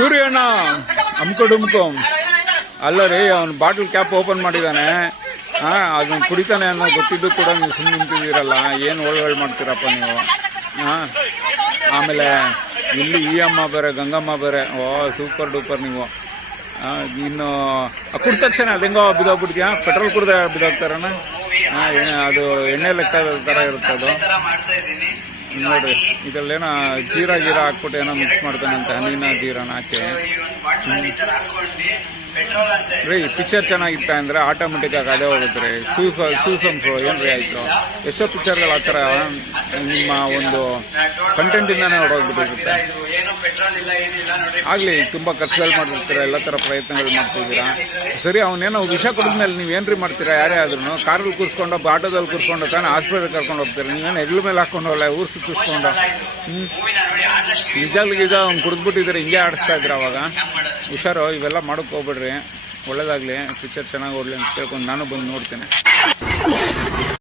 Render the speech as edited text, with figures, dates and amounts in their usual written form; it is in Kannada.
ಸೂರ್ಯಣ್ಣ ಅಮ್ಕೊ ಡುಮ್ಕೊ ಅಲ್ಲ ರೀ, ಅವ್ನು ಬಾಟ್ಲ್ ಕ್ಯಾಪ್ ಓಪನ್ ಮಾಡಿದ್ದಾನೆ. ಅದನ್ನ ಕುಡಿತಾನೆ ಅನ್ನೋ ಗೊತ್ತಿದ್ದು ಕೂಡ ನೀವು ಸುಮ್ಮನೆ ನಿಂತಿದ್ದೀರಲ್ಲ, ಏನು ಒಳ್ಳೆ ಮಾಡ್ತೀರಪ್ಪ ನೀವು. ಆಮೇಲೆ ಇಲ್ಲಿ ಈ ಅಮ್ಮ ಬೇರೆ, ಗಂಗಮ್ಮ ಬೇರೆ. ಓ ಸೂಪರ್ ಡೂಪರ್ ನೀವು. ಇನ್ನು ಕುಡಿದ ತಕ್ಷಣ ಅದು ಹೆಂಗೋ ಬಿದ್ದೋಗ್ಬಿಡ್ತೀಯಾ? ಪೆಟ್ರೋಲ್ ಕುಡ್ದ ಬಿದ್ದೋಗ್ತಾರಣ್ಣ. ಅದು ಎಣ್ಣೆ ಲೆಕ್ಕ ಥರ ಇರುತ್ತೆ ಅದು. ನೋಡ್ರಿ, ಇದರಲ್ಲೇನೋ ಜೀರಾ ಹಾಕ್ಬಿಟ್ಟು ಏನೋ ಮಿಕ್ಸ್ ಮಾಡ್ತಾನಂತೆ, ಹನಿನ ಜೀರಾನ ಹಾಕಿ. ರೀ ಪಿಕ್ಚರ್ ಚೆನ್ನಾಗಿತ್ತ ಅಂದ್ರೆ ಆಟೋಮೆಟಿಕ್ ಆಗಿ ಅದೇ ಹೋಗುತ್ತೆ ರೀ. ಸೂಸಂಸು ಏನ್ರಿ ಆಯ್ತು, ಎಷ್ಟೋ ಪಿಕ್ಚರ್ಗಳು ಆ ಥರ ನಿಮ್ಮ ಒಂದು ಕಂಟೆಂಟ್ ಇಂದಾನೆ ಹೊರಗೋಗ್ಬಿಟ್ಟಿರುತ್ತೆ. ಆಗ್ಲಿ, ತುಂಬಾ ಖರ್ಚುಗಳು ಮಾಡ್ತಿರ್ತೀರಾ, ಎಲ್ಲ ತರ ಪ್ರಯತ್ನಗಳು ಮಾಡ್ತಿದ್ದೀರಾ. ಸರಿ, ಅವನೇನೋ ವಿಷ ಕುಡಿದ್ಮೇಲೆ ನೀವೇನ್ರಿ ಮಾಡ್ತೀರಾ? ಯಾರೇ ಆದ್ರೂ ಕಾರಲ್ಲಿ ಕೂರ್ಸ್ಕೊಂಡು ಆಟೋದಲ್ಲಿ ಕೂರ್ಸ್ಕೊಂಡು ತಾನೆ ಹಾಸ್ಪಿಟಲ್ ಕರ್ಕೊಂಡು ಹೋಗ್ತೀರಾ. ನೀವೇನು ಹೆಗ್ಲ ಮೇಲೆ ಹಾಕೊಂಡು ಹೋಗಲ್ಲ, ಊರು ಸುತ್ತಿಸ್ಕೊಂಡು. ನಿಜಾಗ್ಲಿಗೆ ಅವ್ನು ಕುಡಿದ್ಬಿಟ್ಟಿದ್ರೆ ಹಿಂಗೆ ಆಡಿಸ್ತಾ ಇದ್ರ. ಅವಾಗ ಹುಷಾರು, ಇವೆಲ್ಲ ಮಾಡೋಕೆ ಹೋಗ್ಬೇಡ್ರಿ. ಒಳ್ಳೇದಾಗ್ಲಿ, ಪಿಕ್ಚರ್ ಚೆನ್ನಾಗಿ ಓಡಲಿ ಅಂತ ಕೇಳ್ಕೊಂಡು ನಾನು ಬಂದು ನೋಡ್ತೇನೆ.